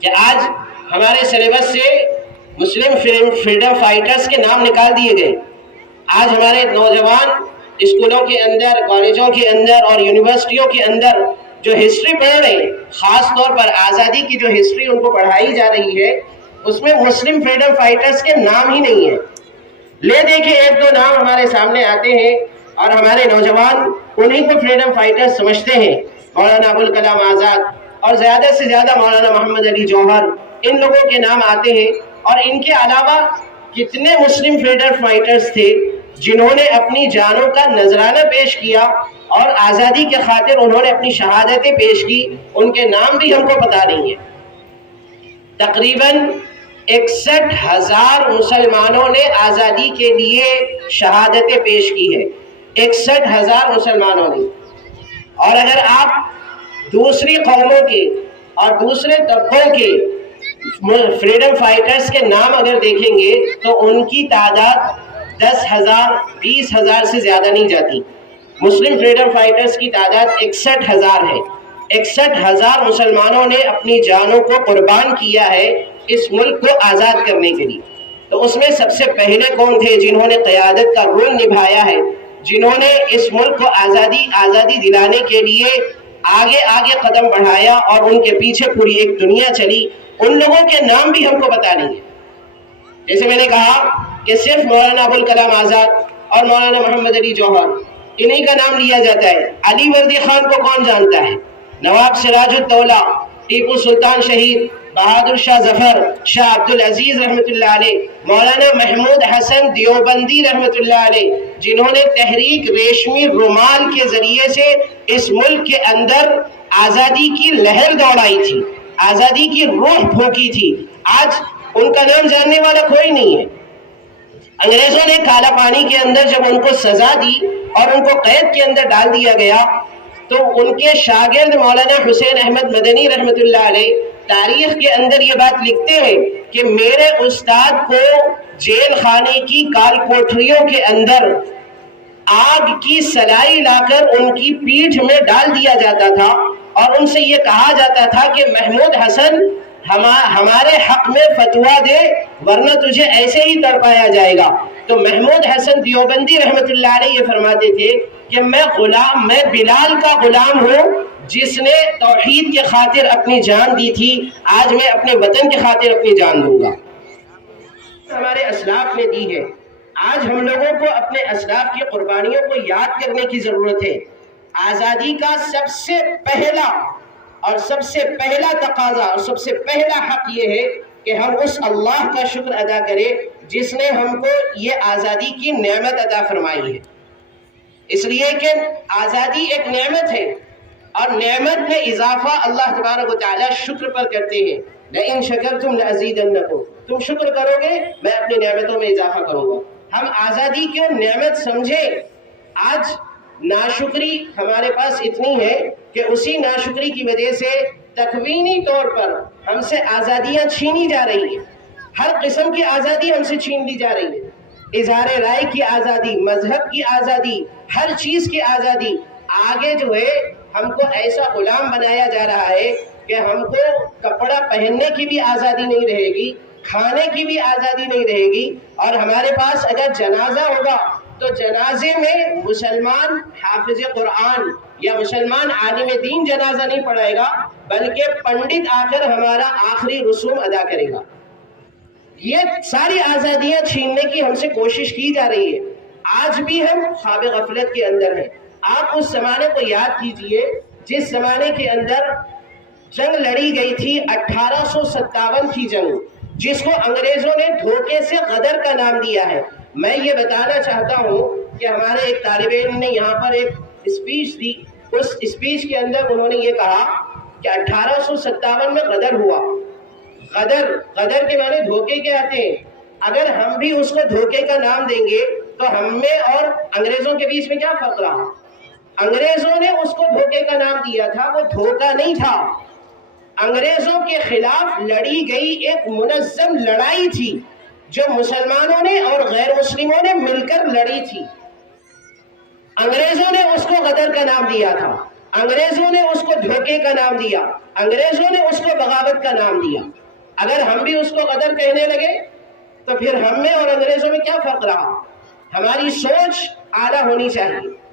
کہ آج ہمارے سلیبس سے مسلم فریڈم فائٹرز کے نام نکال دیے گئے. آج ہمارے نوجوان اسکولوں کے اندر، کالجوں کے اندر اور یونیورسٹیوں کے اندر جو ہسٹری پڑھ رہے ہیں، خاص طور پر آزادی کی جو ہسٹری ان کو پڑھائی جا رہی ہے، اس میں مسلم فریڈم فائٹرز کے نام ہی نہیں ہیں. لے دیکھیں ایک دو نام ہمارے سامنے آتے ہیں اور ہمارے نوجوان انہیں کو فریڈم فائٹر سمجھتے ہیں. مولانا ابوالکلام آزاد اور زیادہ سے زیادہ مولانا محمد علی جوہر، ان لوگوں کے نام آتے ہیں. اور ان کے علاوہ کتنے مسلم فریڈم فائٹرز تھے جنہوں نے اپنی جانوں کا نذرانہ پیش کیا اور آزادی کے خاطر انہوں نے اپنی شہادتیں پیش کی. ان کے نام بھی ہم کو پتہ نہیں ہے. تقریباً 61,000 مسلمانوں نے آزادی کے لیے شہادتیں پیش کی ہے. 61,000 مسلمانوں نے. اور اگر آپ دوسری قوموں کے اور دوسرے طبقوں کے فریڈم فائٹرز کے نام اگر دیکھیں گے تو ان کی تعداد 10,000 20,000 سے زیادہ نہیں جاتی. مسلم فریڈم فائٹرز کی تعداد 61,000 ہے. 61,000 مسلمانوں نے اپنی جانوں کو قربان کیا ہے اس ملک کو آزاد کرنے کے لیے. تو اس میں سب سے پہلے کون تھے جنہوں نے قیادت کا رول نبھایا ہے، جنہوں نے اس ملک کو آزادی دلانے کے لیے آگے آگے قدم بڑھایا اور ان کے پیچھے پوری ایک دنیا چلی. ان لوگوں کے نام بھی ہم کو پتہ نہیں ہے. جیسے میں نے کہا کہ صرف مولانا ابوالکلام آزاد اور مولانا محمد علی جوہر انہی کا نام لیا جاتا ہے. علی وردی خان کو کون جانتا ہے؟ نواب سراج الدولہ، ٹیپو سلطان شہید، بہادر شاہ ظفر، شاہ عبدالعزیز رحمۃ اللہ علیہ، مولانا محمود حسن دیوبندی رحمۃ اللہ علیہ، جنہوں نے تحریک ریشمی رومال کے ذریعے سے اس ملک کے اندر آزادی کی لہر دوڑائی تھی، آزادی کی روح پھونکی تھی. آج ان کا نام جاننے والا کوئی نہیں ہے. انگریزوں نے کالا پانی کے اندر جب ان کو سزا دی اور ان کو قید کے اندر ڈال دیا گیا تو ان کے شاگرد مولانا حسین احمد مدنی رحمۃ اللہ علیہ تاریخ کے اندر یہ بات لکھتے ہیں کہ میرے استاد کو جیل خانے کی کال کوٹریوں کے اندر آگ کی سلائی لا کر ان کی پیٹھ میں ڈال دیا جاتا تھا اور ان سے یہ کہا جاتا تھا کہ محمود حسن ہمارے حق میں فتویٰ دے ورنہ تجھے ایسے ہی تڑپایا جائے گا. تو محمود حسن دیوبندی رحمۃ اللہ علیہ یہ فرماتے تھے کہ میں بلال کا غلام ہوں جس نے توحید کے خاطر اپنی جان دی تھی. آج میں اپنے وطن کے خاطر اپنی جان دوں گا. ہمارے اسلاف نے دی ہے. آج ہم لوگوں کو اپنے اسلاف کی قربانیوں کو یاد کرنے کی ضرورت ہے. آزادی کا سب سے پہلا اور سب سے پہلا تقاضا اور سب سے پہلا حق یہ ہے کہ ہم اس اللہ کا شکر ادا کریں جس نے ہم کو یہ آزادی کی نعمت عطا فرمائی ہے. اس لیے کہ آزادی ایک نعمت ہے اور نعمت میں اضافہ اللہ تبارک و تعالیٰ شکر پر کرتے ہیں. لئن شکرتم لأزیدنکم، تم شکر کرو گے میں اپنی نعمتوں میں اضافہ کروں گا. ہم آزادی کی نعمت سمجھیں. آج ناشکری ہمارے پاس اتنی ہے کہ اسی ناشکری کی وجہ سے تکوینی طور پر ہم سے آزادیاں چھینی جا رہی ہیں. ہر قسم کی آزادی ہم سے چھین لی جا رہی ہے. اظہار رائے کی آزادی، مذہب کی آزادی، ہر چیز کی آزادی. آگے جو ہے ہم کو ایسا غلام بنایا جا رہا ہے کہ ہم کو کپڑا پہننے کی بھی آزادی نہیں رہے گی، کھانے کی بھی آزادی نہیں رہے گی. اور ہمارے پاس اگر جنازہ ہوگا تو جنازے میں مسلمان حافظ قرآن یا مسلمان عالم دین جنازہ نہیں پڑھائے گا بلکہ پنڈت آ کر ہمارا آخری رسوم ادا کرے گا. یہ ساری آزادیاں چھیننے کی ہم سے کوشش کی جا رہی ہے. آج بھی ہم خواب غفلت کے اندر ہیں. آپ اس زمانے کو یاد کیجئے جس زمانے کے اندر جنگ لڑی گئی تھی 1857 کی جنگ، جس کو انگریزوں نے دھوکے سے غدر کا نام دیا ہے. میں یہ بتانا چاہتا ہوں کہ ہمارے ایک طالب علم نے یہاں پر ایک اسپیچ دی. اس اسپیچ کے اندر انہوں نے یہ کہا کہ 1857 میں غدر ہوا. غدر کے معنی دھوکے کے آتے ہیں. اگر ہم بھی اس کو دھوکے کا نام دیں گے تو ہم میں اور انگریزوں کے بیچ میں کیا فرق رہا؟ انگریزوں نے اس کو دھوکے کا نام دیا تھا، وہ دھوکا نہیں تھا. انگریزوں کے خلاف لڑی گئی ایک منظم لڑائی تھی جو مسلمانوں نے اور غیر مسلموں نے مل کر لڑی تھی. انگریزوں نے اس کو غدر کا نام دیا تھا. انگریزوں نے اس کو دھوکے کا نام دیا، انگریزوں نے اس کو بغاوت کا نام دیا۔ اگر ہم بھی اس کو غدر کہنے لگے تو پھر ہم میں اور انگریزوں میں کیا فرق رہا؟ ہماری سوچ اعلیٰ ہونی چاہیے۔